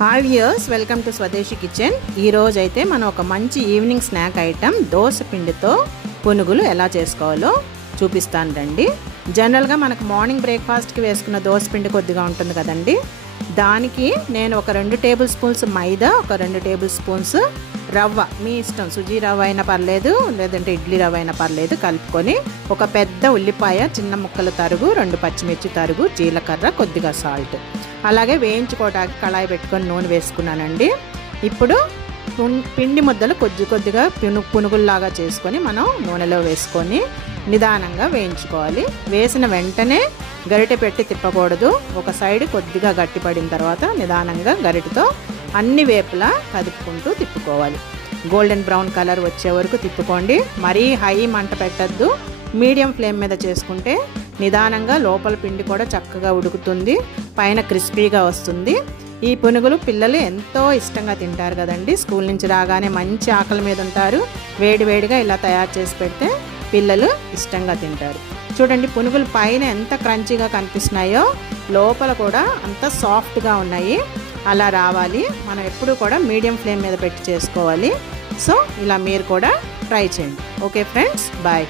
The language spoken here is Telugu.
హాయ్ వ్యూయర్స్, వెల్కమ్ టు స్వదేశీ కిచెన్. ఈరోజు అయితే మనం ఒక మంచి ఈవినింగ్ స్నాక్ ఐటెం దోస పిండితో పునుగులు ఎలా చేసుకోవాలో చూపిస్తాను రండి. జనరల్గా మనకు మార్నింగ్ బ్రేక్ఫాస్ట్కి వేసుకున్న దోస పిండి కొద్దిగా ఉంటుంది కదండి. దానికి నేను ఒక 2 టేబుల్ స్పూన్స్ మైదా, ఒక 2 టేబుల్ స్పూన్స్ రవ్వ, మీ ఇష్టం, సుజీ రవ్వ అయినా పర్లేదు, లేదంటే ఇడ్లీ రవ్వ అయినా పర్లేదు, కలుపుకొని ఒక పెద్ద ఉల్లిపాయ, చిన్న ముక్కల తరుగు, 2 పచ్చిమిర్చి తరుగు, జీలకర్ర, కొద్దిగా సాల్ట్, అలాగే వేయించుకోవడానికి కళాయి పెట్టుకొని నూనె వేసుకున్నానండి. ఇప్పుడు పిండి ముద్దలు కొద్దిగా పునుగుల్లాగా చేసుకొని మనం నూనెలో వేసుకొని నిదానంగా వేయించుకోవాలి. వేసిన వెంటనే గరిటె పెట్టి తిప్పకూడదు. ఒక సైడ్ కొద్దిగా గట్టిపడిన తర్వాత నిదానంగా గరిటెతో అన్ని వేపులా కదుపుకుంటూ తిప్పుకోవాలి. గోల్డెన్ బ్రౌన్ కలర్ వచ్చే వరకు తిప్పుకోండి. మరీ హై మంట పెట్టద్దు, మీడియం ఫ్లేమ్ మీద చేసుకుంటే నిదానంగా లోపల పిండి కూడా చక్కగా ఉడుకుతుంది, పైన క్రిస్పీగా వస్తుంది. ఈ పునుగులు పిల్లలు ఎంతో ఇష్టంగా తింటారు కదండి. స్కూల్ నుంచి రాగానే మంచి ఆకలి మీద ఉంటారు. వేడివేడిగా ఇలా తయారు చేసి పెడితే పిల్లలు ఇష్టంగా తింటారు. చూడండి, పునుగులు పైన ఎంత క్రంచీగా కనిపిస్తున్నాయో లోపల కూడా అంత సాఫ్ట్గా ఉన్నాయి. అలా రావాలి. మనం ఎప్పుడు కూడా మీడియం ఫ్లేమ్ మీద పెట్టి చేసుకోవాలి. సో ఇలా మీరు కూడా ట్రై చేయండి. Okay friends, bye.